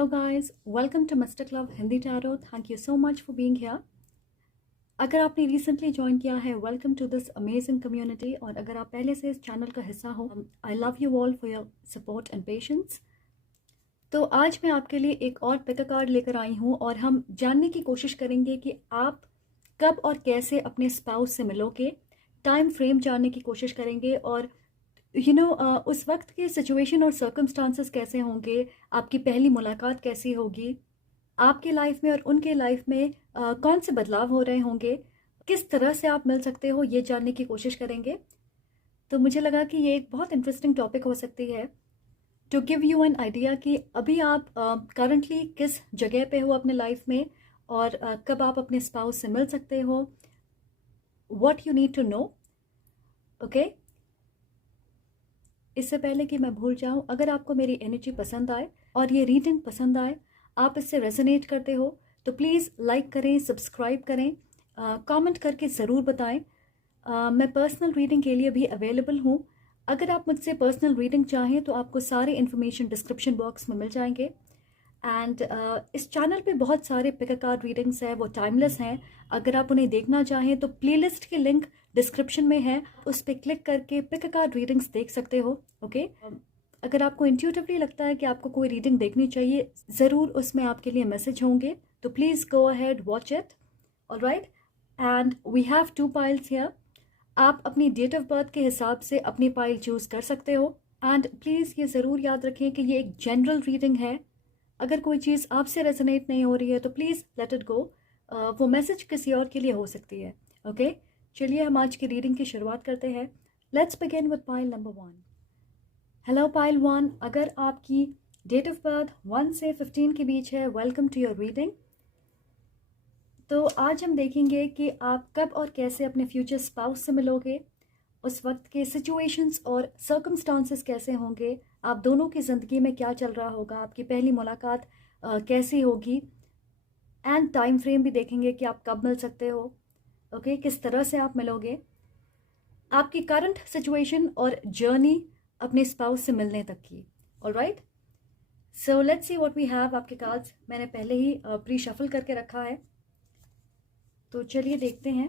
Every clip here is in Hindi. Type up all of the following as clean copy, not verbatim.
Hello guys, welcome to Mr. Club Hindi Tarot. Thank you so much for being here. अगर आपने रिसेंटली ज्वाइन किया है, welcome to this amazing community. और अगर आप पहले से इस चैनल का हिस्सा हो, I love you all for your support and patience. तो आज मैं आपके लिए एक और पिक अ कार्ड लेकर आई हूँ और हम जानने की कोशिश करेंगे कि आप कब और कैसे अपने स्पाउस से मिलोगे। टाइम फ्रेम जानने की कोशिश करेंगे और उस वक्त के सिचुएशन और सर्कमस्टांसेस कैसे होंगे, आपकी पहली मुलाकात कैसी होगी, आपके लाइफ में और उनके लाइफ में कौन से बदलाव हो रहे होंगे, किस तरह से आप मिल सकते हो, ये जानने की कोशिश करेंगे। तो मुझे लगा कि ये एक बहुत इंटरेस्टिंग टॉपिक हो सकती है to give you an idea कि अभी आप करंटली किस जगह पे हो अपने लाइफ में और कब आप अपने स्पाउस से मिल सकते हो, what you need to know. Okay, इससे पहले कि मैं भूल जाऊं, अगर आपको मेरी एनर्जी पसंद आए और ये रीडिंग पसंद आए, आप इससे रेजोनेट करते हो, तो प्लीज़ लाइक करें, सब्सक्राइब करें, कमेंट करके ज़रूर बताएं। मैं पर्सनल रीडिंग के लिए भी अवेलेबल हूँ। अगर आप मुझसे पर्सनल रीडिंग चाहें तो आपको सारे इन्फॉर्मेशन डिस्क्रिप्शन बॉक्स में मिल जाएंगे। एंड इस चैनल पे बहुत सारे पिक अ कार्ड रीडिंग्स हैं, वो टाइमलेस हैं। अगर आप उन्हें देखना चाहें तो प्लेलिस्ट की लिंक डिस्क्रिप्शन में है, उस पर क्लिक करके पिक अ कार्ड रीडिंग्स देख सकते हो। ओके, अगर आपको इंट्यूटिवली लगता है कि आपको कोई रीडिंग देखनी चाहिए, ज़रूर उसमें आपके लिए मैसेज होंगे, तो please go ahead watch it. Alright, and we have 2 piles here. आप अपनी डेट ऑफ बर्थ के हिसाब से अपनी पाइल चूज़ कर सकते हो। एंड प्लीज़ ये ज़रूर याद रखें कि ये एक जनरल रीडिंग है। अगर कोई चीज़ आपसे रेजोनेट नहीं हो रही है तो प्लीज़ लेट इट गो, वो मैसेज किसी और के लिए हो सकती है। ओके, चलिए हम आज की रीडिंग की शुरुआत करते हैं। Let's begin with pile number 1। Hello pile 1, अगर आपकी डेट ऑफ बर्थ 1 से 15 के बीच है, वेलकम टू योर रीडिंग। तो आज हम देखेंगे कि आप कब और कैसे अपने फ्यूचर स्पाउस से मिलोगे, उस वक्त के सिचुएशंस और सर्कमस्टांसेस कैसे होंगे, आप दोनों की ज़िंदगी में क्या चल रहा होगा, आपकी पहली मुलाकात कैसी होगी, एंड टाइम फ्रेम भी देखेंगे कि आप कब मिल सकते हो। ओके, किस तरह से आप मिलोगे, आपकी करंट सिचुएशन और जर्नी अपने स्पाउस से मिलने तक की। Alright, so let's see what we have. आपके कार्ड्स मैंने पहले ही प्री शफल करके रखा है, तो चलिए देखते हैं।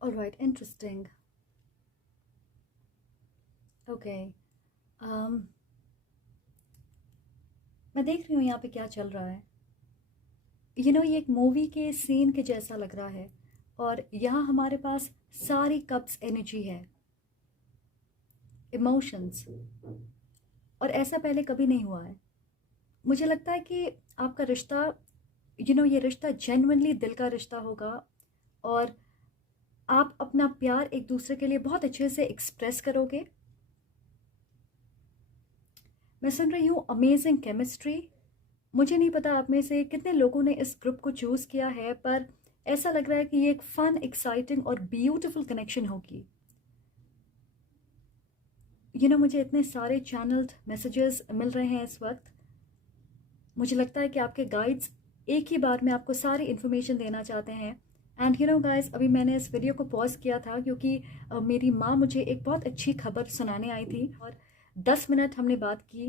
Alright, interesting. ओके, मैं देख रही हूँ यहाँ पे क्या चल रहा है। ये एक मूवी के सीन के जैसा लग रहा है और यहाँ हमारे पास सारी कप्स एनर्जी है, इमोशंस, और ऐसा पहले कभी नहीं हुआ है। मुझे लगता है कि आपका रिश्ता, ये रिश्ता जेन्युइनली दिल का रिश्ता होगा और आप अपना प्यार एक दूसरे के लिए बहुत अच्छे से एक्सप्रेस करोगे। मैं सुन रही हूँ अमेजिंग केमिस्ट्री। मुझे नहीं पता आप में से कितने लोगों ने इस ग्रुप को चूज़ किया है, पर ऐसा लग रहा है कि ये एक फन, एक्साइटिंग और ब्यूटीफुल कनेक्शन होगी। मुझे इतने सारे चैनल्ड मैसेजेस मिल रहे हैं इस वक्त। मुझे लगता है कि आपके गाइड्स एक ही बार में आपको सारी इन्फॉर्मेशन देना चाहते हैं। एंड गाइस, अभी मैंने इस वीडियो को पॉज किया था क्योंकि मेरी माँ मुझे एक बहुत अच्छी खबर सुनाने आई थी और 10 मिनट हमने बात की।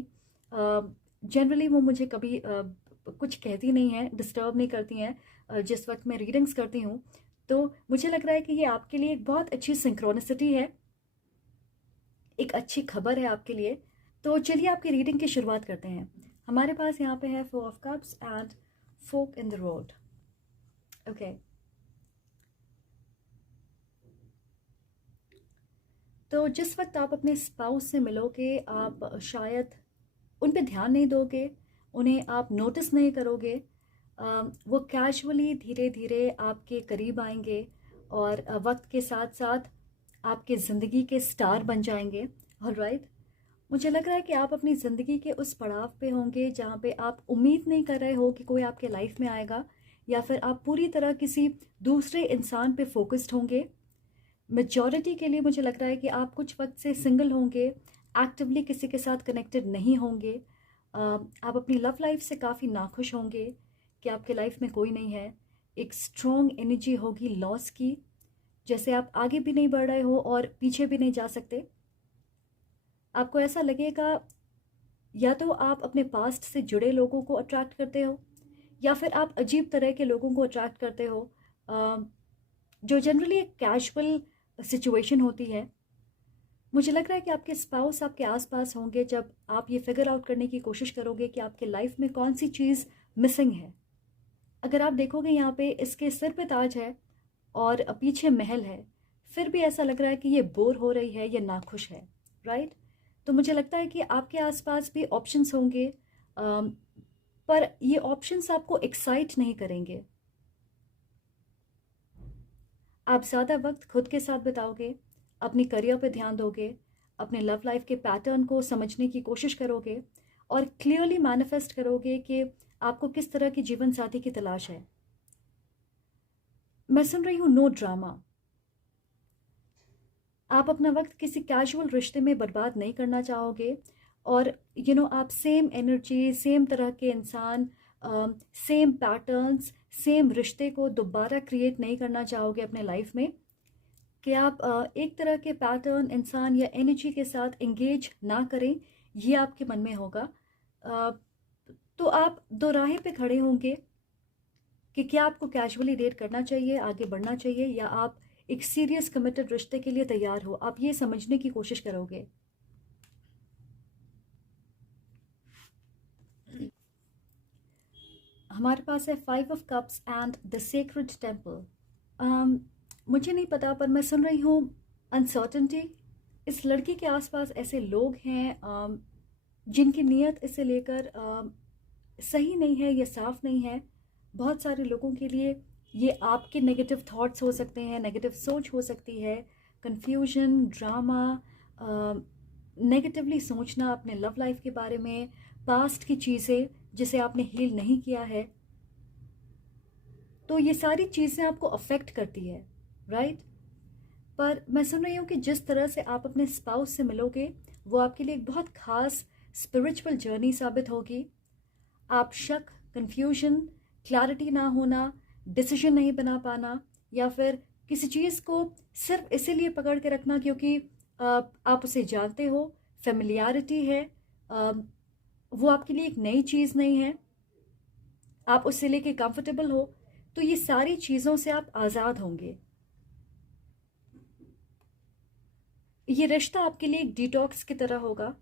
जनरली वो मुझे कभी कुछ कहती नहीं है, डिस्टर्ब नहीं करती हैं जिस वक्त मैं रीडिंग्स करती हूँ। तो मुझे लग रहा है कि ये आपके लिए एक बहुत अच्छी सिंक्रोनिसिटी है, एक अच्छी खबर है आपके लिए। तो चलिए आपकी रीडिंग की शुरुआत करते हैं। हमारे पास यहाँ पे है 4 of cups and folk in the road. Okay, तो जिस वक्त आप अपने स्पाउस से मिलोगे, आप शायद उन पे ध्यान नहीं दोगे, उन्हें आप नोटिस नहीं करोगे। वो कैजुअली धीरे धीरे आपके करीब आएंगे और वक्त के साथ साथ आपके ज़िंदगी के स्टार बन जाएंगे। ऑलराइट, मुझे लग रहा है कि आप अपनी ज़िंदगी के उस पड़ाव पे होंगे जहाँ पे आप उम्मीद नहीं कर रहे हो कि कोई आपके लाइफ में आएगा, या फिर आप पूरी तरह किसी दूसरे इंसान पे फोकस्ड होंगे। मेजॉरिटी के लिए मुझे लग रहा है कि आप कुछ वक्त से सिंगल होंगे, एक्टिवली किसी के साथ कनेक्टेड नहीं होंगे। आप अपनी लव लाइफ से काफ़ी नाखुश होंगे, कि आपके लाइफ में कोई नहीं है। एक स्ट्रॉन्ग एनर्जी होगी लॉस की, जैसे आप आगे भी नहीं बढ़ रहे हो और पीछे भी नहीं जा सकते। आपको ऐसा लगेगा या तो आप अपने पास्ट से जुड़े लोगों को अट्रैक्ट करते हो, या फिर आप अजीब तरह के लोगों को अट्रैक्ट करते हो, जो जनरली एक कैजुअल सिचुएशन होती है। मुझे लग रहा है कि आपके स्पाउस आपके आसपास होंगे जब आप ये फिगर आउट करने की कोशिश करोगे कि आपके लाइफ में कौन सी चीज़ मिसिंग है। अगर आप देखोगे यहाँ पे इसके सिर पे ताज है और पीछे महल है, फिर भी ऐसा लग रहा है कि ये बोर हो रही है, ये नाखुश है, राइट। तो मुझे लगता है कि आपके आसपास भी ऑप्शंस होंगे, पर ये ऑप्शंस आपको एक्साइट नहीं करेंगे। आप ज़्यादा वक्त खुद के साथ बिताओगे, अपनी करियर पे ध्यान दोगे, अपने लव लाइफ के पैटर्न को समझने की कोशिश करोगे और क्लियरली मैनिफेस्ट करोगे कि आपको किस तरह की जीवन साथी की तलाश है। मैं सुन रही हूँ नो ड्रामा। आप अपना वक्त किसी कैजुअल रिश्ते में बर्बाद नहीं करना चाहोगे, और आप सेम एनर्जी, सेम तरह के इंसान, सेम पैटर्न्स, सेम रिश्ते को दोबारा क्रिएट नहीं करना चाहोगे अपने लाइफ में, कि आप एक तरह के पैटर्न, इंसान या एनर्जी के साथ एंगेज ना करें, ये आपके मन में होगा। तो आप दो राह पे खड़े होंगे कि क्या आपको कैजुअली डेट करना चाहिए, आगे बढ़ना चाहिए, या आप एक सीरियस कमिटेड रिश्ते के लिए तैयार हो। आप ये समझने की कोशिश करोगे। हमारे पास है 5 of cups and the sacred temple. मुझे नहीं पता, पर मैं सुन रही हूँ अनसर्टेनिटी। इस लड़की के आसपास ऐसे लोग हैं जिनकी नीयत इसे लेकर सही नहीं है या साफ नहीं है। बहुत सारे लोगों के लिए ये आपके नेगेटिव थॉट्स हो सकते हैं, नेगेटिव सोच हो सकती है, कंफ्यूजन, ड्रामा, नेगेटिवली सोचना अपने लव लाइफ के बारे में, पास्ट की चीज़ें जिसे आपने हील नहीं किया है। तो ये सारी चीज़ें आपको अफेक्ट करती है, राइट। पर मैं सुन रही हूँ कि जिस तरह से आप अपने स्पाउस से मिलोगे, वो आपके लिए एक बहुत खास स्पिरिचुअल जर्नी साबित होगी। आप शक, कंफ्यूजन, क्लैरिटी ना होना, डिसीजन नहीं बना पाना, या फिर किसी चीज़ को सिर्फ इसीलिए पकड़ के रखना क्योंकि आप उसे जानते हो, फेमिलियरिटी है, वो आपके लिए एक नई चीज़ नहीं है, आप उससे लेके कंफर्टेबल हो। तो ये सारी चीज़ों से आप आज़ाद होंगे। ये रिश्ता आपके लिए एक डिटॉक्स की तरह होगा,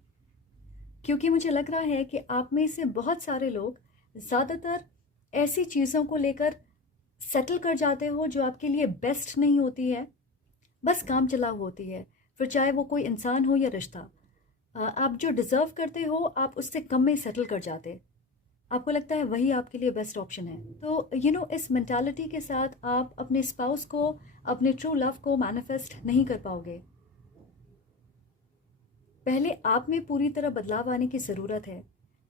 क्योंकि मुझे लग रहा है कि आप में से बहुत सारे लोग ज़्यादातर ऐसी चीज़ों को लेकर सेटल कर जाते हो जो आपके लिए बेस्ट नहीं होती है, बस काम चलाऊ होती है, फिर चाहे वो कोई इंसान हो या रिश्ता। आप जो डिज़र्व करते हो आप उससे कम में सेटल कर जाते, आपको लगता है वही आपके लिए बेस्ट ऑप्शन है। तो इस मेंटालिटी के साथ आप अपने स्पाउस को, अपने ट्रू लव को मैनिफेस्ट नहीं कर पाओगे। पहले आप में पूरी तरह बदलाव आने की ज़रूरत है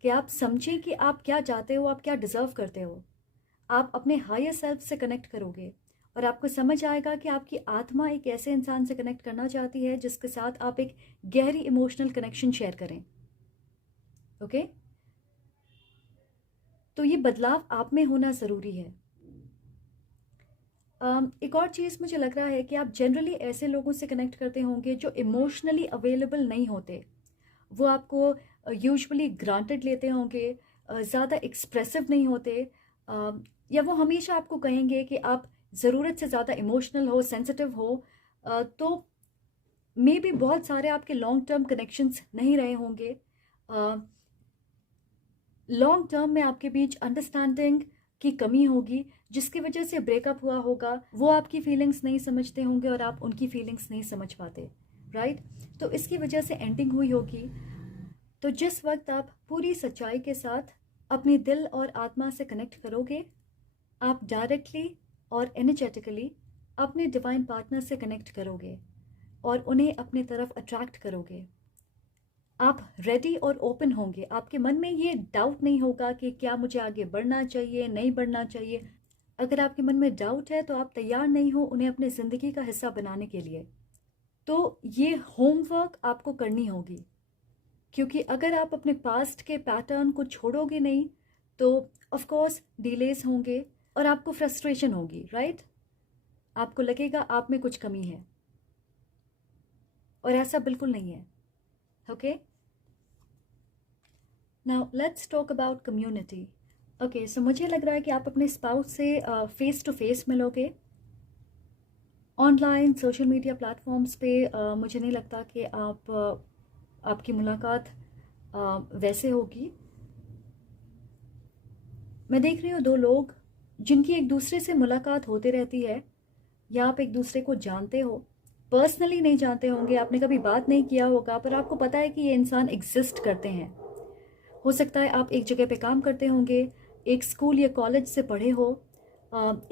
कि आप समझें कि आप क्या चाहते हो, आप क्या डिज़र्व करते हो। आप अपने हायर सेल्फ से कनेक्ट करोगे और आपको समझ आएगा कि आपकी आत्मा एक ऐसे इंसान से कनेक्ट करना चाहती है जिसके साथ आप एक गहरी इमोशनल कनेक्शन शेयर करें। ओके, तो ये बदलाव आप में होना ज़रूरी है। एक और चीज़ मुझे लग रहा है कि आप जनरली ऐसे लोगों से कनेक्ट करते होंगे जो इमोशनली अवेलेबल नहीं होते। वो आपको यूजुअली ग्रांटेड लेते होंगे, ज़्यादा एक्सप्रेसिव नहीं होते, या वो हमेशा आपको कहेंगे कि आप ज़रूरत से ज़्यादा इमोशनल हो, सेंसिटिव हो। तो मे बी बहुत सारे आपके लॉन्ग टर्म कनेक्शंस नहीं रहे होंगे। लॉन्ग टर्म में आपके बीच अंडरस्टैंडिंग की कमी होगी, जिसकी वजह से ब्रेकअप हुआ होगा। वो आपकी फीलिंग्स नहीं समझते होंगे और आप उनकी फीलिंग्स नहीं समझ पाते, राइट। तो इसकी वजह से एंडिंग हुई होगी। तो जिस वक्त आप पूरी सच्चाई के साथ अपने दिल और आत्मा से कनेक्ट करोगे, आप डायरेक्टली और एनर्जेटिकली अपने डिवाइन पार्टनर से कनेक्ट करोगे और उन्हें अपनी तरफ अट्रैक्ट करोगे। आप रेडी और ओपन होंगे। आपके मन में ये डाउट नहीं होगा कि क्या मुझे आगे बढ़ना चाहिए, नहीं बढ़ना चाहिए। अगर आपके मन में डाउट है तो आप तैयार नहीं हो उन्हें अपनी ज़िंदगी का हिस्सा बनाने के लिए। तो ये होमवर्क आपको करनी होगी, क्योंकि अगर आप अपने पास्ट के पैटर्न को छोड़ोगे नहीं तो ऑफ कोर्स डिलेज होंगे और आपको फ्रस्ट्रेशन होगी, राइट? आपको लगेगा आप में कुछ कमी है, और ऐसा बिल्कुल नहीं है। Okay, now let's talk about community. Okay, so मुझे लग रहा है कि आप अपने स्पाउस से फेस टू फेस मिलोगे। ऑनलाइन सोशल मीडिया प्लेटफॉर्म्स पे मुझे नहीं लगता कि आपकी मुलाकात वैसे होगी। मैं देख रही हूँ दो लोग जिनकी एक दूसरे से मुलाकात होती रहती है, या आप एक दूसरे को जानते हो, पर्सनली नहीं जानते होंगे, आपने कभी बात नहीं किया होगा, पर आपको पता है कि ये इंसान एग्जिस्ट करते हैं। हो सकता है आप एक जगह पे काम करते होंगे, एक स्कूल या कॉलेज से पढ़े हो,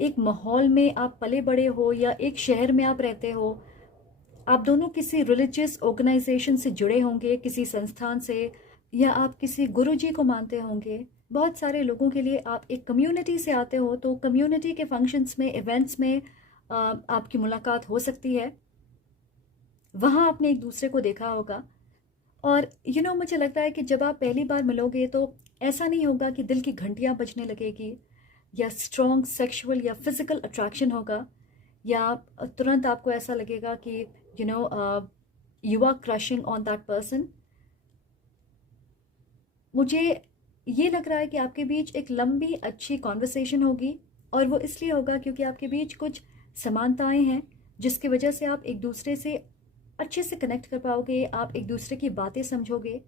एक माहौल में आप पले बड़े हो, या एक शहर में आप रहते हो। आप दोनों किसी रिलीजियस ऑर्गेनाइजेशन से जुड़े होंगे, किसी संस्थान से, या आप किसी गुरुजी को मानते होंगे। बहुत सारे लोगों के लिए आप एक कम्युनिटी से आते हो, तो कम्युनिटी के फंक्शंस में, इवेंट्स में आपकी मुलाकात हो सकती है। वहाँ आपने एक दूसरे को देखा होगा। और मुझे लगता है कि जब आप पहली बार मिलोगे तो ऐसा नहीं होगा कि दिल की घंटियाँ बजने लगेगी, या स्ट्रॉन्ग सेक्सुअल या फिजिकल अट्रैक्शन होगा, या तुरंत आपको ऐसा लगेगा कि you are crushing on that person. मुझे ये लग रहा है कि आपके बीच एक लंबी अच्छी कॉन्वर्सेशन होगी, और वो इसलिए होगा क्योंकि आपके बीच कुछ समानताएं हैं, जिसकी वजह से आप एक दूसरे से अच्छे से कनेक्ट कर पाओगे, आप एक दूसरे की बातें समझोगे।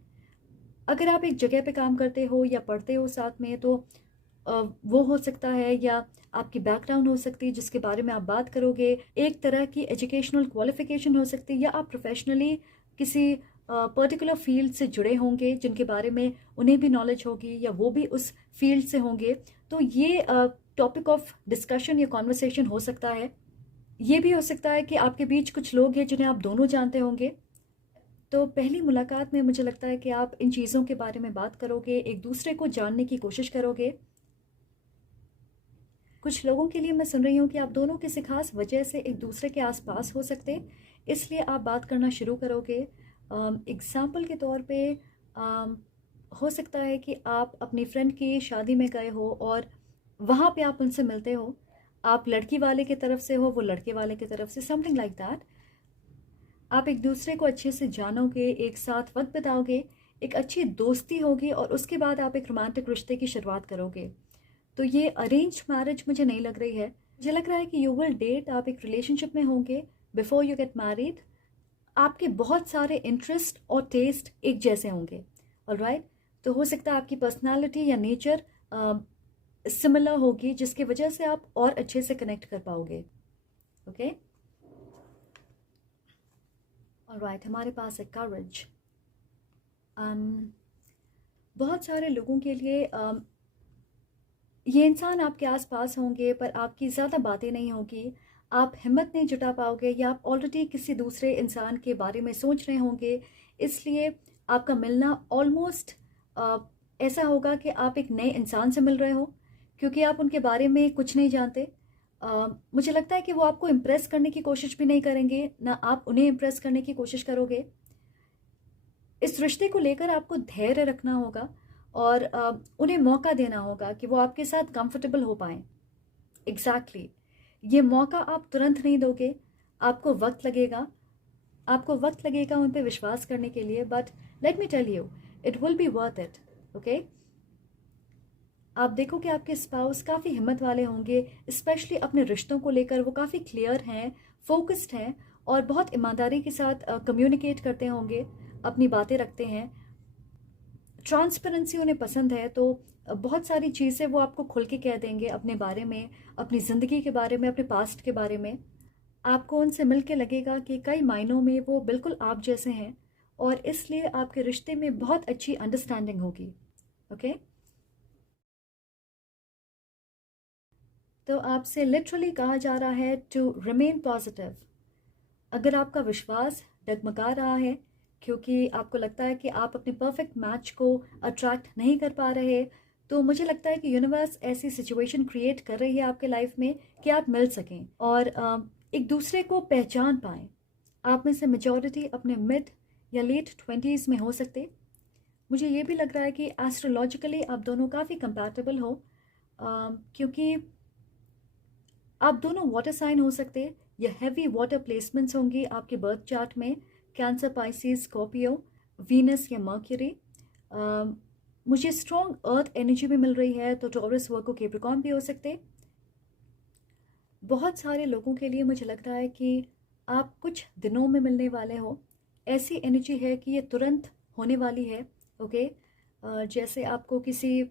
अगर आप एक जगह पे काम करते हो या पढ़ते हो साथ में, तो वो हो सकता है, या आपकी बैकग्राउंड हो सकती है जिसके बारे में आप बात करोगे, एक तरह की एजुकेशनल क्वालिफिकेशन हो सकती है, या आप प्रोफेशनली किसी पर्टिकुलर फील्ड से जुड़े होंगे जिनके बारे में उन्हें भी नॉलेज होगी, या वो भी उस फील्ड से होंगे। तो ये टॉपिक ऑफ डिस्कशन या कॉन्वर्सेशन हो सकता है। ये भी हो सकता है कि आपके बीच कुछ लोग हैं जिन्हें आप दोनों जानते होंगे। तो पहली मुलाकात में मुझे लगता है कि आप इन चीज़ों के बारे में बात करोगे, एक दूसरे को जानने की कोशिश करोगे। कुछ लोगों के लिए मैं सुन रही हूँ कि आप दोनों किसी खास वजह से एक दूसरे के आसपास हो सकते, इसलिए आप बात करना शुरू करोगे। एग्ज़ाम्पल के तौर पे हो सकता है कि आप अपनी फ्रेंड की शादी में गए हो और वहाँ पे आप उनसे मिलते हो। आप लड़की वाले की तरफ से हो, वो लड़के वाले की तरफ से, समथिंग लाइक दैट। आप एक दूसरे को अच्छे से जानोगे, एक साथ वक्त बिताओगे, एक अच्छी दोस्ती होगी, और उसके बाद आप एक रोमांटिक रिश्ते की शुरुआत करोगे। तो ये अरेंज मैरिज मुझे नहीं लग रही है। मुझे लग रहा है कि यू विल डेट, आप एक रिलेशनशिप में होंगे बिफोर यू गेट मैरिड। आपके बहुत सारे इंटरेस्ट और टेस्ट एक जैसे होंगे, ऑलराइट। तो हो सकता है आपकी पर्सनालिटी या नेचर सिमिलर होगी, जिसकी वजह से आप और अच्छे से कनेक्ट कर पाओगे। ओके, ऑलराइट, हमारे पास है करेज। बहुत सारे लोगों के लिए ये इंसान आपके आसपास होंगे, पर आपकी ज़्यादा बातें नहीं होगी, आप हिम्मत नहीं जुटा पाओगे, या आप ऑलरेडी किसी दूसरे इंसान के बारे में सोच रहे होंगे, इसलिए आपका मिलना ऑलमोस्ट ऐसा होगा कि आप एक नए इंसान से मिल रहे हो, क्योंकि आप उनके बारे में कुछ नहीं जानते। मुझे लगता है कि वो आपको इम्प्रेस करने की कोशिश भी नहीं करेंगे, ना आप उन्हें इम्प्रेस करने की कोशिश करोगे। इस रिश्ते को लेकर आपको धैर्य रखना होगा, और उन्हें मौका देना होगा कि वो आपके साथ कंफर्टेबल हो पाएँ। एग्जैक्टली, ये मौका आप तुरंत नहीं दोगे, आपको वक्त लगेगा, उन पे विश्वास करने के लिए। But let me tell you, it will be worth it. Okay, आप देखो कि आपके स्पाउस काफ़ी हिम्मत वाले होंगे, स्पेशली अपने रिश्तों को लेकर। वो काफ़ी क्लियर हैं, फोकस्ड हैं, और बहुत ईमानदारी के साथ कम्युनिकेट करते होंगे, अपनी बातें रखते हैं। ट्रांसपेरेंसी उन्हें पसंद है, तो बहुत सारी चीज़ें वो आपको खुल के कह देंगे अपने बारे में, अपनी ज़िंदगी के बारे में, अपने पास्ट के बारे में। आपको उनसे मिल के लगेगा कि कई मायनों में वो बिल्कुल आप जैसे हैं, और इसलिए आपके रिश्ते में बहुत अच्छी अंडरस्टैंडिंग होगी। ओके, तो आपसे लिटरली कहा जा रहा है टू रिमेन पॉजिटिव। अगर आपका विश्वास डगमगा रहा है क्योंकि आपको लगता है कि आप अपने परफेक्ट मैच को अट्रैक्ट नहीं कर पा रहे, तो मुझे लगता है कि यूनिवर्स ऐसी सिचुएशन क्रिएट कर रही है आपके लाइफ में कि आप मिल सकें और एक दूसरे को पहचान पाएं। आप में से मेजॉरिटी अपने मिड या लेट 20s में हो सकते, मुझे ये भी लग रहा है कि एस्ट्रोलॉजिकली आप दोनों काफ़ी कंपैटिबल हो, क्योंकि आप दोनों वाटर साइन हो सकते हैं या हैवी वाटर प्लेसमेंट्स होंगी आपके बर्थ चार्ट में, कैंसर, पाइसिस, स्कॉर्पियो, वीनस या मर्क्यूरी। मुझे स्ट्रॉन्ग अर्थ एनर्जी भी मिल रही है, तो टॉरस, वर्गो, कैप्रिकॉर्न भी हो सकते। बहुत सारे लोगों के लिए मुझे लग रहा है कि आप कुछ दिनों में मिलने वाले हो। ऐसी एनर्जी है कि ये तुरंत होने वाली है। ओके, जैसे आपको किसी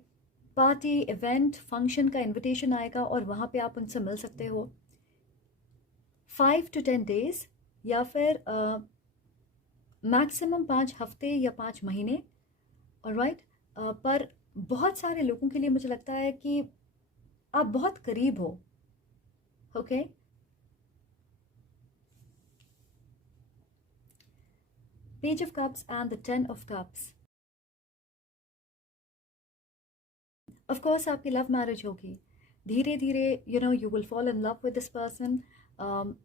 पार्टी, इवेंट, फंक्शन का इनविटेशन आएगा और वहाँ पे आप उनसे मिल सकते हो। 5 to 10 days या फिर मैक्सिमम 5 हफ्ते या 5 महीने। ऑलराइट, पर बहुत सारे लोगों के लिए मुझे लगता है कि आप बहुत करीब हो। Okay, page of cups and the 10 of cups. Of course आपकी लव मैरिज होगी धीरे धीरे, you will fall in love with this person.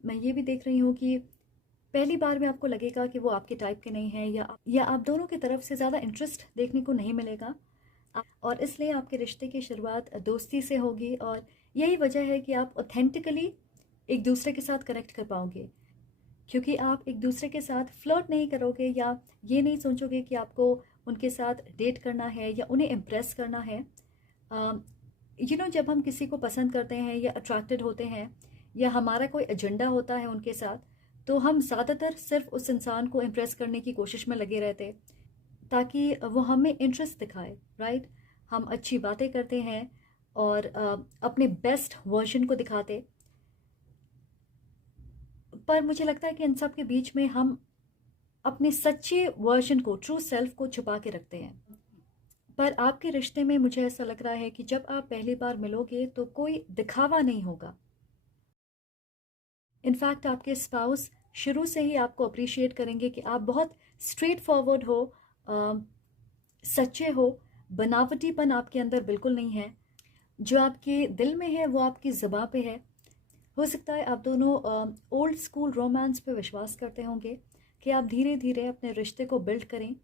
मैं ये भी देख रही हूँ कि पहली बार में आपको लगेगा कि वो आपके टाइप के नहीं हैं, या आप दोनों की तरफ से ज़्यादा इंटरेस्ट देखने को नहीं मिलेगा, और इसलिए आपके रिश्ते की शुरुआत दोस्ती से होगी। और यही वजह है कि आप ऑथेंटिकली एक दूसरे के साथ कनेक्ट कर पाओगे, क्योंकि आप एक दूसरे के साथ फ्लर्ट नहीं करोगे या ये नहीं सोचोगे कि आपको उनके साथ डेट करना है या उन्हें इम्प्रेस करना है। जब हम किसी को पसंद करते हैं या अट्रैक्टेड होते हैं या हमारा कोई एजेंडा होता है उनके साथ, तो हम ज़्यादातर सिर्फ उस इंसान को इम्प्रेस करने की कोशिश में लगे रहते, ताकि वो हमें इंटरेस्ट दिखाए। राइट, हम अच्छी बातें करते हैं और अपने बेस्ट वर्जन को दिखाते, पर मुझे लगता है कि इन सब के बीच में हम अपने सच्चे वर्जन को, ट्रू सेल्फ को छुपा के रखते हैं। पर आपके रिश्ते में मुझे ऐसा लग रहा है कि जब आप पहली बार मिलोगे तो कोई दिखावा नहीं होगा। इनफैक्ट आपके स्पाउस शुरू से ही आपको अप्रिशिएट करेंगे कि आप बहुत स्ट्रेट फॉरवर्ड हो, सच्चे हो। बनावटीपन आपके अंदर बिल्कुल नहीं है। जो आपके दिल में है वो आपकी ज़बां पे है। हो सकता है आप दोनों ओल्ड स्कूल रोमांस पे विश्वास करते होंगे कि आप धीरे धीरे अपने रिश्ते को बिल्ड करें,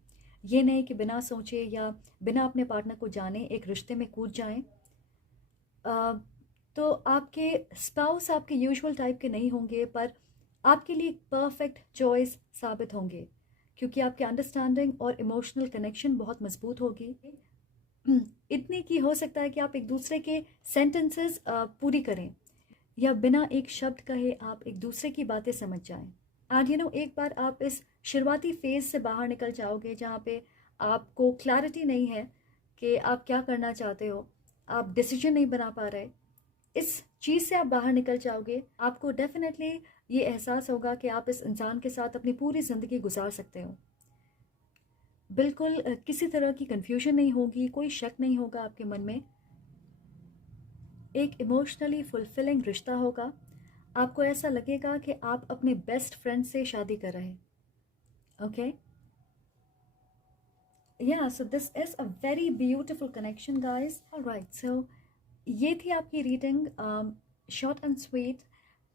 ये नहीं कि बिना सोचे या बिना अपने पार्टनर को जाने एक रिश्ते में कूद जाएं। तो आपके स्पाउस आपके यूजुअल टाइप के नहीं होंगे, पर आपके लिए परफेक्ट चॉइस साबित होंगे, क्योंकि आपकी अंडरस्टैंडिंग और इमोशनल कनेक्शन बहुत मजबूत होगी। इतनी की हो सकता है कि आप एक दूसरे के सेंटेंसेस पूरी करें या बिना एक शब्द कहे आप एक दूसरे की बातें समझ जाएं। एंड एक बार आप इस शुरुआती फेज से बाहर निकल जाओगे जहाँ पे आपको क्लैरिटी नहीं है कि आप क्या करना चाहते हो, आप डिसीजन नहीं बना पा रहे, इस चीज़ से आप बाहर निकल जाओगे, आपको डेफिनेटली ये एहसास होगा कि आप इस इंसान के साथ अपनी पूरी ज़िंदगी गुजार सकते हो। बिल्कुल किसी तरह की कन्फ्यूजन नहीं होगी, कोई शक नहीं होगा आपके मन में। एक इमोशनली फुलफिलिंग रिश्ता होगा। आपको ऐसा लगेगा कि आप अपने बेस्ट फ्रेंड से शादी कर रहे हैं। ओके, या so this is a very beautiful connection guys. Alright, so ये थी आपकी reading, short and sweet.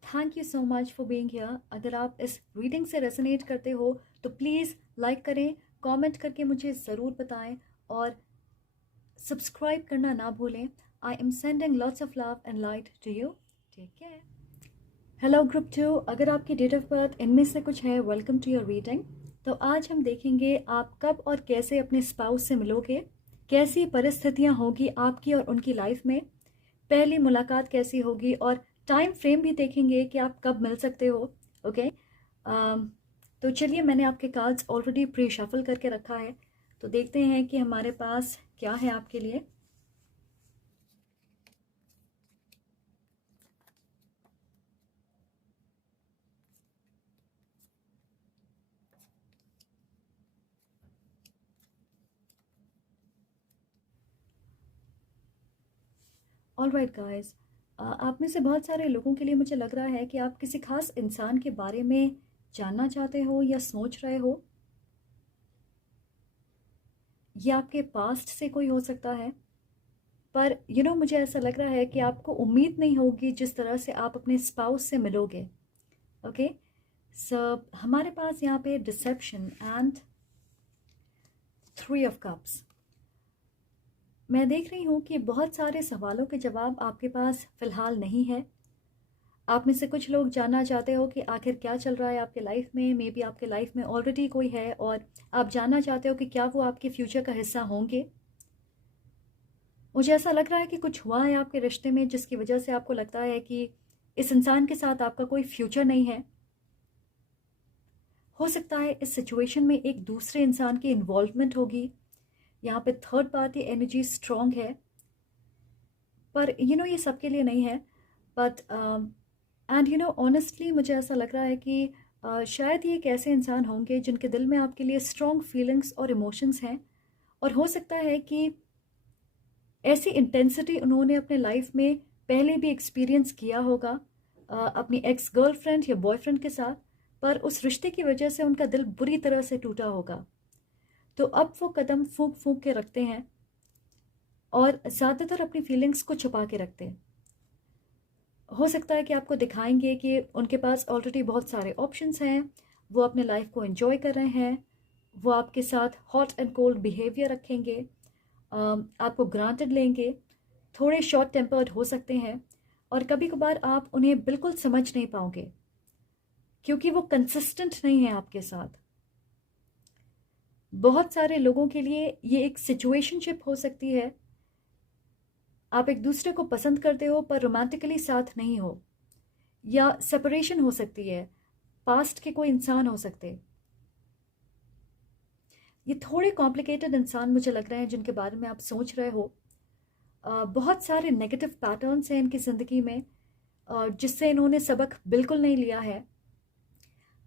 Thank you so much for being here. अगर आप इस रीडिंग से रेजोनेट करते हो तो प्लीज़ लाइक करें, कमेंट करके मुझे ज़रूर बताएं और सब्सक्राइब करना ना भूलें। I am sending lots of love and light to you. Take care. Hello group 2, अगर आपकी डेट ऑफ बर्थ इनमें से कुछ है, वेलकम टू योर रीडिंग। तो आज हम देखेंगे आप कब और कैसे अपने स्पाउस से मिलोगे, कैसी परिस्थितियां होगी आपकी और उनकी लाइफ में, पहली मुलाकात कैसी होगी, और टाइम फ्रेम भी देखेंगे कि आप कब मिल सकते हो। ओके, तो चलिए, मैंने आपके कार्ड्स ऑलरेडी प्री शफल करके रखा है, तो देखते हैं कि हमारे पास क्या है आपके लिए। ऑलराइट गाइस, आप में से बहुत सारे लोगों के लिए मुझे लग रहा है कि आप किसी खास इंसान के बारे में जानना चाहते हो या सोच रहे हो। ये आपके पास्ट से कोई हो सकता है, पर मुझे ऐसा लग रहा है कि आपको उम्मीद नहीं होगी जिस तरह से आप अपने स्पाउस से मिलोगे। ओके, सो हमारे पास यहाँ पे डिसेप्शन एंड 3 ऑफ कप्स। मैं देख रही हूँ कि बहुत सारे सवालों के जवाब आपके पास फ़िलहाल नहीं है। आप में से कुछ लोग जानना चाहते हो कि आखिर क्या चल रहा है आपके लाइफ में। मे बी आपके लाइफ में ऑलरेडी कोई है और आप जानना चाहते हो कि क्या वो आपके फ्यूचर का हिस्सा होंगे। मुझे ऐसा लग रहा है कि कुछ हुआ है आपके रिश्ते में जिसकी वजह से आपको लगता है कि इस इंसान के साथ आपका कोई फ्यूचर नहीं है। हो सकता है इस सिचुएशन में एक दूसरे इंसान की इन्वॉल्वमेंट होगी। यहाँ पे थर्ड पार्टी एनर्जी स्ट्रॉन्ग है, पर ये सबके लिए नहीं है। बट एंड ऑनेस्टली मुझे ऐसा लग रहा है कि शायद ये एक ऐसे इंसान होंगे जिनके दिल में आपके लिए स्ट्रॉन्ग फीलिंग्स और इमोशंस हैं, और हो सकता है कि ऐसी इंटेंसिटी उन्होंने अपने लाइफ में पहले भी एक्सपीरियंस किया होगा अपनी एक्स गर्लफ्रेंड या बॉयफ्रेंड के साथ, पर उस रिश्ते की वजह से उनका दिल बुरी तरह से टूटा होगा। तो अब वो कदम फूंक फूंक के रखते हैं और ज़्यादातर अपनी फीलिंग्स को छुपा के रखते हैं। हो सकता है कि आपको दिखाएंगे कि उनके पास ऑलरेडी बहुत सारे ऑप्शंस हैं, वो अपने लाइफ को एंजॉय कर रहे हैं, वो आपके साथ हॉट एंड कोल्ड बिहेवियर रखेंगे, आपको ग्रांटेड लेंगे, थोड़े शॉर्ट टेम्पर्ड हो सकते हैं, और कभी कभार आप उन्हें बिल्कुल समझ नहीं पाओगे क्योंकि वो कंसिस्टेंट नहीं है आपके साथ। बहुत सारे लोगों के लिए ये एक सिचुएशनशिप हो सकती है। आप एक दूसरे को पसंद करते हो पर रोमांटिकली साथ नहीं हो, या सेपरेशन हो सकती है, पास्ट के कोई इंसान हो सकते। ये थोड़े कॉम्प्लिकेटेड इंसान मुझे लग रहे हैं जिनके बारे में आप सोच रहे हो। बहुत सारे नेगेटिव पैटर्न्स हैं इनकी ज़िंदगी में जिससे इन्होंने सबक बिल्कुल नहीं लिया है।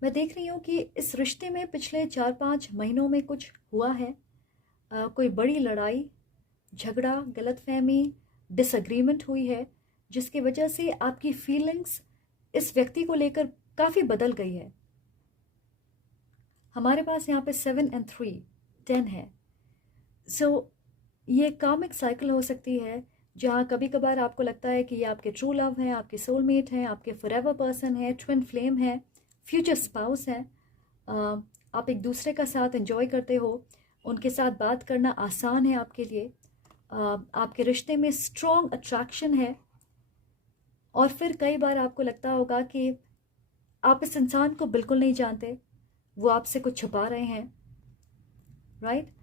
मैं देख रही हूँ कि इस रिश्ते में पिछले 4-5 महीनों में कुछ हुआ है। कोई बड़ी लड़ाई, झगड़ा, गलतफहमी, डिसएग्रीमेंट हुई है जिसकी वजह से आपकी फीलिंग्स इस व्यक्ति को लेकर काफ़ी बदल गई है। हमारे पास यहाँ पे 7 और 3 10 है। सो ये कार्मिक साइकिल हो सकती है जहाँ कभी कभार आपको लगता है कि ये आपके ट्रू लव हैं, आपके सोलमेट हैं, आपके फॉरएवर पर्सन है, ट्विन फ्लेम है, फ्यूचर स्पाउस है। आप एक दूसरे का साथ एंजॉय करते हो, उनके साथ बात करना आसान है आपके लिए, आपके रिश्ते में स्ट्रॉन्ग अट्रैक्शन है। और फिर कई बार आपको लगता होगा कि आप इस इंसान को बिल्कुल नहीं जानते, वो आपसे कुछ छुपा रहे हैं, राइट?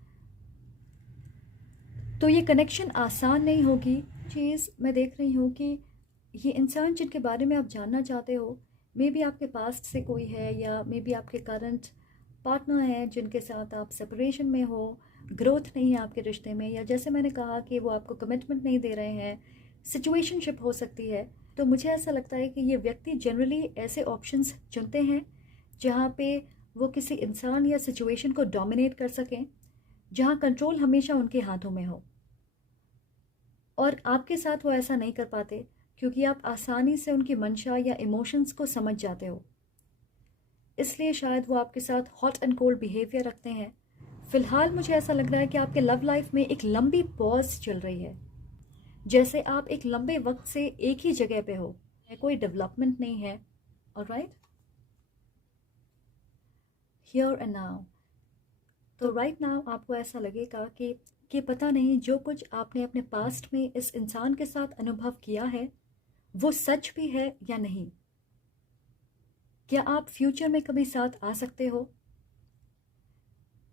तो ये कनेक्शन आसान नहीं होगी। चीज़ मैं देख रही हूँ कि ये इंसान जिनके बारे में आप जानना चाहते हो, मे बी आपके पास्ट से कोई है, या मे बी आपके करंट पार्टनर हैं जिनके साथ आप सेपरेशन में हो, ग्रोथ नहीं है आपके रिश्ते में, या जैसे मैंने कहा कि वो आपको कमिटमेंट नहीं दे रहे हैं, सिचुएशनशिप हो सकती है। तो मुझे ऐसा लगता है कि ये व्यक्ति जनरली ऐसे ऑप्शंस चुनते हैं जहाँ पे वो किसी इंसान या सिचुएशन को डोमिनेट कर सकें, जहाँ कंट्रोल हमेशा उनके हाथों में हो। और आपके साथ वो ऐसा नहीं कर पाते क्योंकि आप आसानी से उनकी मंशा या इमोशंस को समझ जाते हो, इसलिए शायद वो आपके साथ हॉट एंड कोल्ड बिहेवियर रखते हैं। फिलहाल मुझे ऐसा लग रहा है कि आपके लव लाइफ में एक लंबी पॉज चल रही है, जैसे आप एक लंबे वक्त से एक ही जगह पे हो, कोई डेवलपमेंट नहीं है। Alright, here and now. तो राइट नाउ आपको ऐसा लगेगा कि पता नहीं जो कुछ आपने अपने पास्ट में इस इंसान के साथ अनुभव किया है वो सच भी है या नहीं। क्या आप फ्यूचर में कभी साथ आ सकते हो?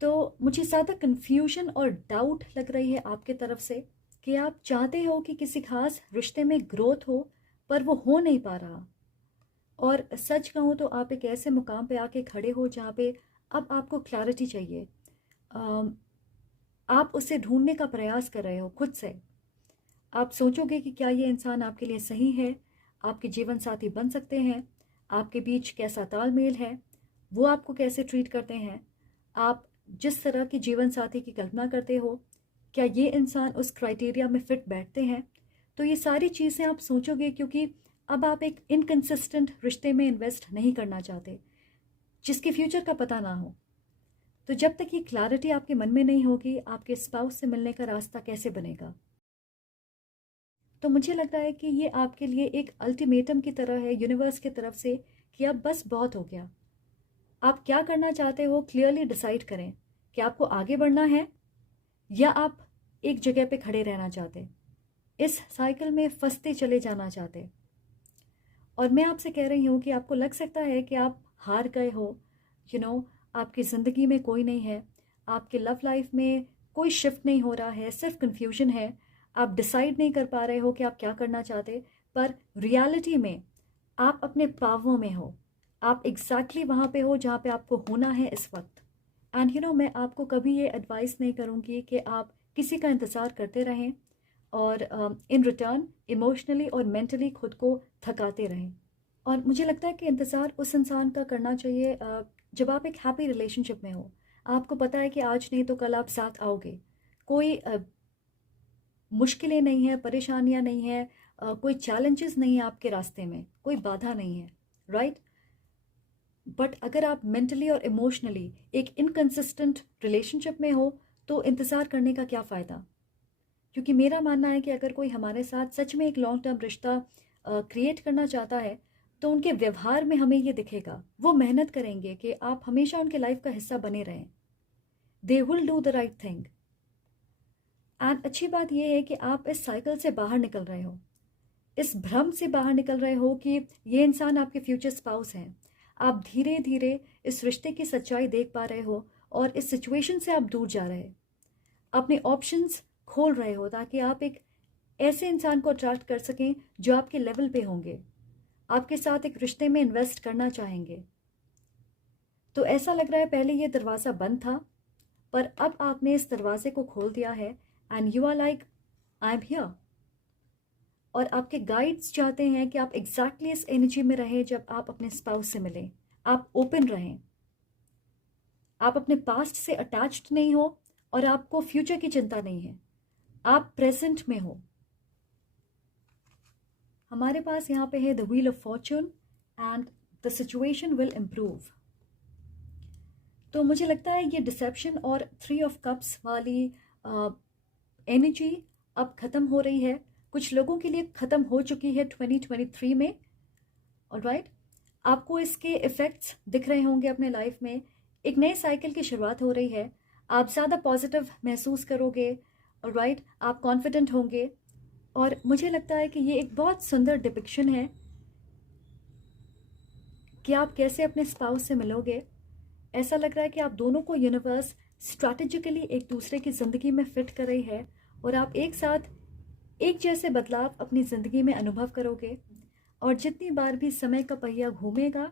तो मुझे ज़्यादा कन्फ्यूजन और डाउट लग रही है आपके तरफ से कि आप चाहते हो कि किसी खास रिश्ते में ग्रोथ हो, पर वो हो नहीं पा रहा। और सच कहूँ तो आप एक ऐसे मुकाम पे आके खड़े हो जहाँ पे अब आपको क्लैरिटी चाहिए। आप उसे ढूंढने का प्रयास कर रहे हो खुद से। आप सोचोगे कि क्या ये इंसान आपके लिए सही है, आपके जीवन साथी बन सकते हैं, आपके बीच कैसा तालमेल है, वो आपको कैसे ट्रीट करते हैं, आप जिस तरह की जीवन साथी की कल्पना करते हो, क्या ये इंसान उस क्राइटेरिया में फिट बैठते हैं। तो ये सारी चीज़ें आप सोचोगे क्योंकि अब आप एक इनकंसिस्टेंट रिश्ते में इन्वेस्ट नहीं करना चाहते जिसके फ्यूचर का पता ना हो। तो जब तक ये क्लैरिटी आपके मन में नहीं होगी, आपके स्पाउस से मिलने का रास्ता कैसे बनेगा। तो मुझे लग रहा है कि ये आपके लिए एक अल्टीमेटम की तरह है यूनिवर्स की तरफ से कि अब बस बहुत हो गया। आप क्या करना चाहते हो क्लियरली डिसाइड करें कि आपको आगे बढ़ना है या आप एक जगह पे खड़े रहना चाहते, इस साइकिल में फंसते चले जाना चाहते। और मैं आपसे कह रही हूँ कि आपको लग सकता है कि आप हार गए हो, आपकी ज़िंदगी में कोई नहीं है, आपके लव लाइफ में कोई शिफ्ट नहीं हो रहा है, सिर्फ कन्फ्यूजन है, आप डिसाइड नहीं कर पा रहे हो कि आप क्या करना चाहते। पर रियलिटी में आप अपने पावों में हो, आप एग्जैक्टली वहाँ पे हो जहाँ पे आपको होना है इस वक्त। एंड मैं आपको कभी ये एडवाइस नहीं करूँगी कि आप किसी का इंतज़ार करते रहें और इन रिटर्न इमोशनली और मेंटली खुद को थकाते रहें। और मुझे लगता है कि इंतज़ार उस इंसान का करना चाहिए जब आप एक हैप्पी रिलेशनशिप में हो, आपको पता है कि आज नहीं तो कल आप साथ आओगे, कोई मुश्किलें नहीं है, परेशानियां नहीं है, कोई चैलेंजेस नहीं है आपके रास्ते में, कोई बाधा नहीं है, राइट। बट अगर आप मेंटली और इमोशनली एक इनकंसिस्टेंट रिलेशनशिप में हो तो इंतज़ार करने का क्या फ़ायदा। क्योंकि मेरा मानना है कि अगर कोई हमारे साथ सच में एक लॉन्ग टर्म रिश्ता क्रिएट करना चाहता है तो उनके व्यवहार में हमें ये दिखेगा, वो मेहनत करेंगे कि आप हमेशा उनके लाइफ का हिस्सा बने रहें। They will do the right thing. And अच्छी बात यह है कि आप इस साइकिल से बाहर निकल रहे हो, इस भ्रम से बाहर निकल रहे हो कि ये इंसान आपके फ्यूचर स्पाउस हैं। आप धीरे धीरे इस रिश्ते की सच्चाई देख पा रहे हो और इस सिचुएशन से आप दूर जा रहे हैं, अपने ऑप्शंस खोल रहे हो ताकि आप एक ऐसे इंसान को अट्रैक्ट कर सकें जो आपके लेवल पे होंगे, आपके साथ एक रिश्ते में इन्वेस्ट करना चाहेंगे। तो ऐसा लग रहा है पहले ये दरवाज़ा बंद था, पर अब आपने इस दरवाजे को खोल दिया है and you are like I am here. और आपके गाइड्स चाहते हैं कि आप एग्जैक्टली इस एनर्जी में रहें जब आप अपने स्पाउस से मिलें, आप ओपन रहें, आप अपने पास्ट से अटैच्ड नहीं हो और आपको फ्यूचर की चिंता नहीं है, आप प्रेजेंट में हो। हमारे पास यहाँ पे है the wheel of Fortune and the situation will improve. तो मुझे लगता है ये डिसेप्शन और 3 ऑफ कप्स वाली एनर्जी अब ख़त्म हो रही है, कुछ लोगों के लिए ख़त्म हो चुकी है 2023 में। ऑलराइट, आपको इसके इफ़ेक्ट्स दिख रहे होंगे अपने लाइफ में, एक नए साइकिल की शुरुआत हो रही है, आप ज़्यादा पॉजिटिव महसूस करोगे। ऑलराइट, आप कॉन्फिडेंट होंगे। और मुझे लगता है कि ये एक बहुत सुंदर डिपिक्शन है कि आप कैसे अपने स्पाउस से मिलोगे। ऐसा लग रहा है कि आप दोनों को यूनिवर्स स्ट्रैटेजिकली एक दूसरे की ज़िंदगी में फिट कर रही है और आप एक साथ एक जैसे बदलाव अपनी ज़िंदगी में अनुभव करोगे। और जितनी बार भी समय का पहिया घूमेगा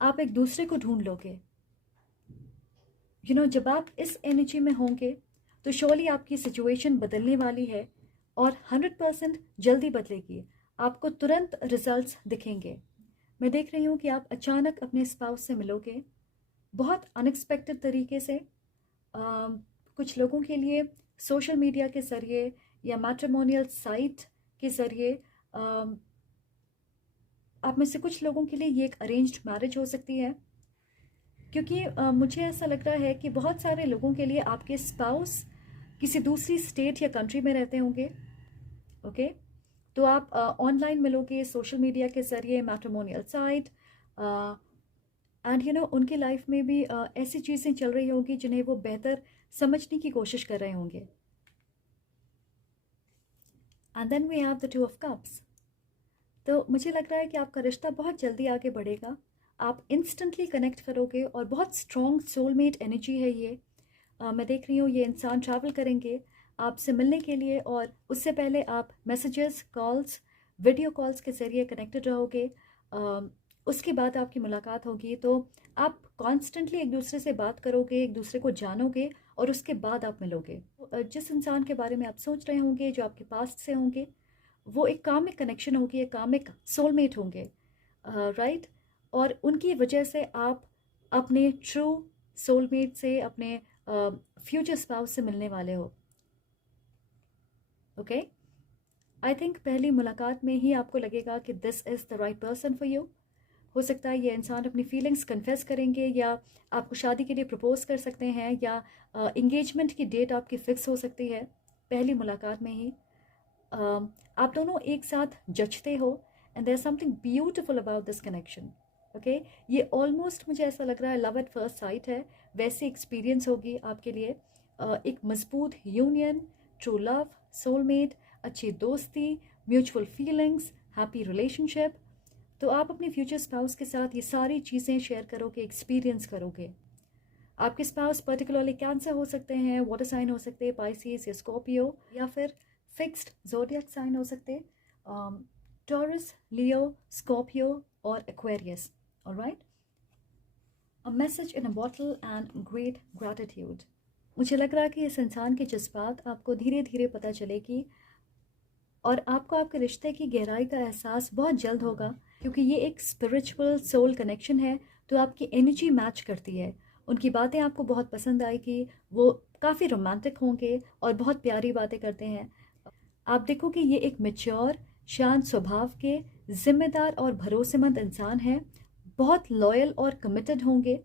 आप एक दूसरे को ढूंढ लोगे। जब आप इस एनर्जी में होंगे तो श्योरली आपकी सिचुएशन बदलने वाली है और 100% जल्दी बदलेगी, आपको तुरंत रिजल्ट्स दिखेंगे। मैं देख रही हूँ कि आप अचानक अपने स्पाउस से मिलोगे बहुत अनएक्सपेक्टेड तरीके से। कुछ लोगों के लिए सोशल मीडिया के ज़रिए या मैट्रिमोनियल साइट के ज़रिए, आप में से कुछ लोगों के लिए ये एक अरेंज्ड मैरिज हो सकती है। क्योंकि मुझे ऐसा लग रहा है कि बहुत सारे लोगों के लिए आपके स्पाउस किसी दूसरी स्टेट या कंट्री में रहते होंगे। ओके, तो आप ऑनलाइन मिलोगे सोशल मीडिया के ज़रिए, मैट्रिमोनियल साइट, एंड उनकी लाइफ में भी ऐसी चीज़ें चल रही होंगी जिन्हें वो बेहतर समझने की कोशिश कर रहे होंगे। And then we have the 2 of cups. तो मुझे लग रहा है कि आपका रिश्ता बहुत जल्दी आगे बढ़ेगा, आप इंस्टेंटली कनेक्ट करोगे और बहुत स्ट्रॉन्ग सोलमेट एनर्जी है ये। मैं देख रही हूँ ये इंसान ट्रैवल करेंगे आपसे मिलने के लिए और उससे पहले आप मैसेजेस, कॉल्स, वीडियो कॉल्स के ज़रिए कनेक्टेड रहोगे। उसके बाद आपकी मुलाकात होगी तो आप कॉन्स्टेंटली एक दूसरे से बात करोगे, एक दूसरे को जानोगे और उसके बाद आप मिलोगे। जिस इंसान के बारे में आप सोच रहे होंगे, जो आपके पास्ट से होंगे, वो एक कामिक कनेक्शन होगी, एक कामिक सोलमेट होंगे, राइट। और उनकी वजह से आप अपने ट्रू सोलमेट से, अपने फ्यूचर स्पाउस से मिलने वाले हो। ओके, आई थिंक पहली मुलाकात में ही आपको लगेगा कि this is the right person for you. हो सकता है ये इंसान अपनी फीलिंग्स कन्फेस करेंगे या आपको शादी के लिए प्रपोज कर सकते हैं या इंगेजमेंट की डेट आपकी फ़िक्स हो सकती है पहली मुलाकात में ही। आप दोनों एक साथ जचते हो and there something beautiful about this connection. Okay, ये ऑलमोस्ट मुझे ऐसा लग रहा है लव एट फर्स्ट साइट है, वैसी एक्सपीरियंस होगी आपके लिए। एक मजबूत यूनियन, ट्रू लव, सोलमेट, अच्छी दोस्ती, म्यूचुअल फीलिंग्स, हैप्पी रिलेशनशिप। तो आप अपने फ्यूचर स्पाउस के साथ ये सारी चीज़ें शेयर करोगे, एक्सपीरियंस करोगे। आपके स्पाउस पर्टिकुलरली कैंसर हो सकते हैं, वाटर साइन हो सकते हैं, पाइसिस या स्कॉर्पियो, या फिर फिक्स्ड ज़ोडिएक साइन हो सकते हैं, टॉरस, लियो, स्कॉर्पियो और Aquarius. Alright, a message in a bottle and great gratitude. मुझे लग रहा है कि इस इंसान के जज्बात आपको धीरे धीरे पता चलेगी और आपको आपके रिश्ते की गहराई का एहसास बहुत जल्द होगा, क्योंकि ये एक स्पिरिचुअल सोल कनेक्शन है। तो आपकी एनर्जी मैच करती है, उनकी बातें आपको बहुत पसंद आएगी, वो काफ़ी रोमांटिक होंगे और बहुत प्यारी बातें करते हैं। आप देखोगे ये एक मैच्योर, शांत स्वभाव के, जिम्मेदार और भरोसेमंद इंसान है, बहुत लॉयल और कमिटेड होंगे।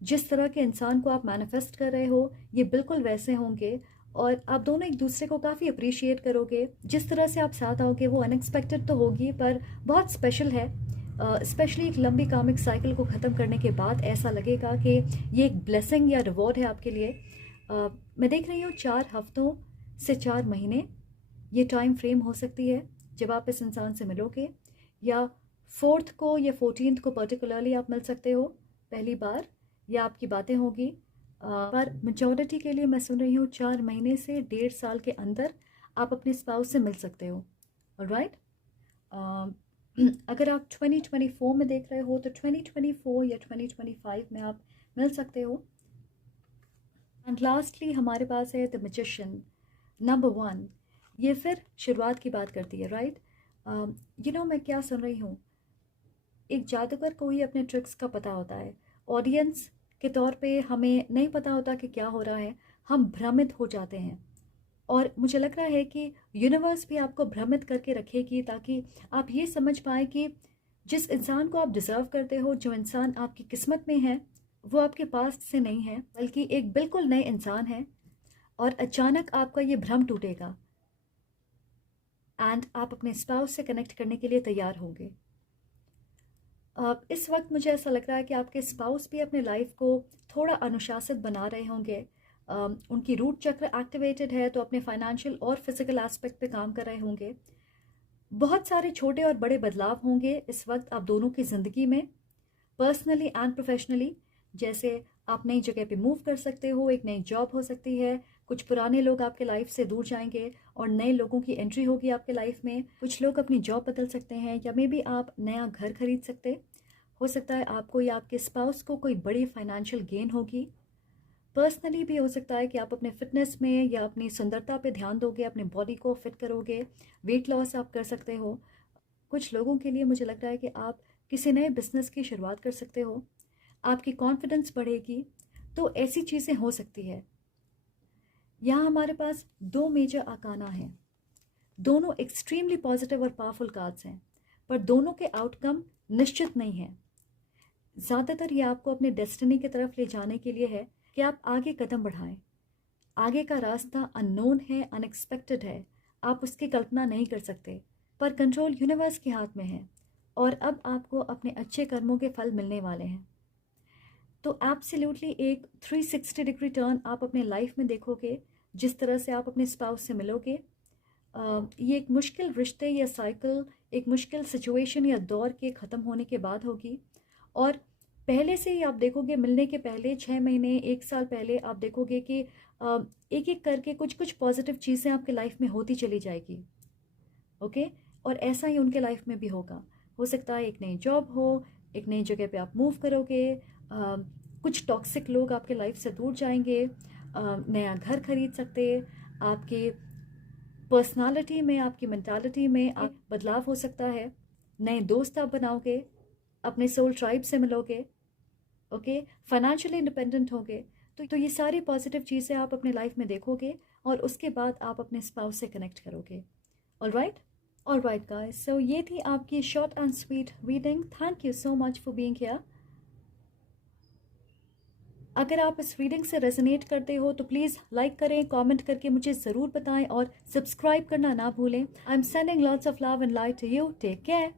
जिस तरह के इंसान को आप मैनिफेस्ट कर रहे हो, ये बिल्कुल वैसे होंगे और आप दोनों एक दूसरे को काफ़ी अप्रिशिएट करोगे। जिस तरह से आप साथ आओगे वो अनएक्सपेक्टेड तो होगी, पर बहुत स्पेशल है। स्पेशली एक लंबी कामिक साइकिल को ख़त्म करने के बाद ऐसा लगेगा कि ये एक ब्लेसिंग या रिवॉर्ड है आपके लिए। मैं देख रही हूँ 4 हफ्तों से 4 महीने ये टाइम फ्रेम हो सकती है जब आप इस इंसान से मिलोगे, या 4th को या 14th को पर्टिकुलरली आप मिल सकते हो पहली बार, या आपकी बातें होगी। पर मेजॉरिटी के लिए मैं सुन रही हूँ 4 महीने से 1.5 साल के अंदर आप अपने स्पाउस से मिल सकते हो। ऑलराइट, अगर आप 2024 में देख रहे हो तो 2024 या 2025 में आप मिल सकते हो। एंड लास्टली हमारे पास है द मैजिशियन नंबर 1। ये फिर शुरुआत की बात करती है, राइट। मैं क्या सुन रही हूँ, एक जादूगर को ही अपने ट्रिक्स का पता होता है। ऑडियंस के तौर पे हमें नहीं पता होता कि क्या हो रहा है, हम भ्रमित हो जाते हैं। और मुझे लग रहा है कि यूनिवर्स भी आपको भ्रमित करके रखेगी ताकि आप ये समझ पाए कि जिस इंसान को आप डिज़र्व करते हो, जो इंसान आपकी किस्मत में है, वो आपके पास से नहीं है, बल्कि एक बिल्कुल नए इंसान है। और अचानक आपका ये भ्रम टूटेगा एंड आप अपने स्पाउस से कनेक्ट करने के लिए तैयार होंगे। इस वक्त मुझे ऐसा लग रहा है कि आपके स्पाउस भी अपने लाइफ को थोड़ा अनुशासित बना रहे होंगे। उनकी रूट चक्र एक्टिवेटेड है, तो अपने फाइनेंशियल और फिजिकल एस्पेक्ट पे काम कर रहे होंगे। बहुत सारे छोटे और बड़े बदलाव होंगे इस वक्त आप दोनों की ज़िंदगी में, पर्सनली एंड प्रोफेशनली। जैसे आप नई जगह पे मूव कर सकते हो, एक नई जॉब हो सकती है, कुछ पुराने लोग आपके लाइफ से दूर जाएंगे और नए लोगों की एंट्री होगी आपके लाइफ में। कुछ लोग अपनी जॉब बदल सकते हैं, या मे बी आप नया घर खरीद सकते हो सकता है आपको या आपके स्पाउस को कोई बड़ी फाइनेंशियल गेन होगी। पर्सनली भी हो सकता है कि आप अपने फिटनेस में या अपनी सुंदरता पे ध्यान दोगे, अपने बॉडी को फिट करोगे, वेट लॉस आप कर सकते हो। कुछ लोगों के लिए मुझे लग रहा है कि आप किसी नए बिजनेस की शुरुआत कर सकते हो, आपकी कॉन्फिडेंस बढ़ेगी। तो ऐसी चीज़ें हो सकती है। यहाँ हमारे पास 2 मेजर आकाना हैं, दोनों एक्सट्रीमली पॉजिटिव और पावरफुल कार्ड्स हैं, पर दोनों के आउटकम निश्चित नहीं है। ज़्यादातर ये आपको अपने डेस्टिनी की तरफ ले जाने के लिए है कि आप आगे कदम बढ़ाएं। आगे का रास्ता अननोन है, अनएक्सपेक्टेड है, आप उसकी कल्पना नहीं कर सकते, पर कंट्रोल यूनिवर्स के हाथ में है और अब आपको अपने अच्छे कर्मों के फल मिलने वाले हैं। तो एब्सोल्युटली एक 360 डिग्री टर्न आप अपने लाइफ में देखोगे जिस तरह से आप अपने स्पाउस से मिलोगे। ये एक मुश्किल रिश्ते या साइकिल, एक मुश्किल सिचुएशन या दौर के ख़त्म होने के बाद होगी। और पहले से ही आप देखोगे, मिलने के पहले 6 महीने 1 साल पहले आप देखोगे कि एक एक करके कुछ कुछ पॉजिटिव चीज़ें आपके लाइफ में होती चली जाएगी। ओके, और ऐसा ही उनके लाइफ में भी होगा। हो सकता है एक नई जॉब हो, एक नई जगह पे आप मूव करोगे, कुछ टॉक्सिक लोग आपके लाइफ से दूर जाएंगे, नया घर खरीद सकते, आपके पर्सनालिटी में, आपकी मेंटालिटी में आप बदलाव हो सकता है, नए दोस्त आप बनाओगे, अपने सोल ट्राइब से मिलोगे, ओके, फाइनेंशियली इंडिपेंडेंट होगे। तो ये सारी पॉजिटिव चीज़ें आप अपने लाइफ में देखोगे और उसके बाद आप अपने स्पाउस से कनेक्ट करोगे। ऑलराइट, ऑलराइट गाइस, सो ये थी आपकी short and sweet reading. Thank you so much for being here. अगर आप इस रीडिंग से रेजोनेट करते हो तो प्लीज़ लाइक करें, कमेंट करके मुझे ज़रूर बताएं और सब्सक्राइब करना ना भूलें। I am sending lots of love and light to you. Take care.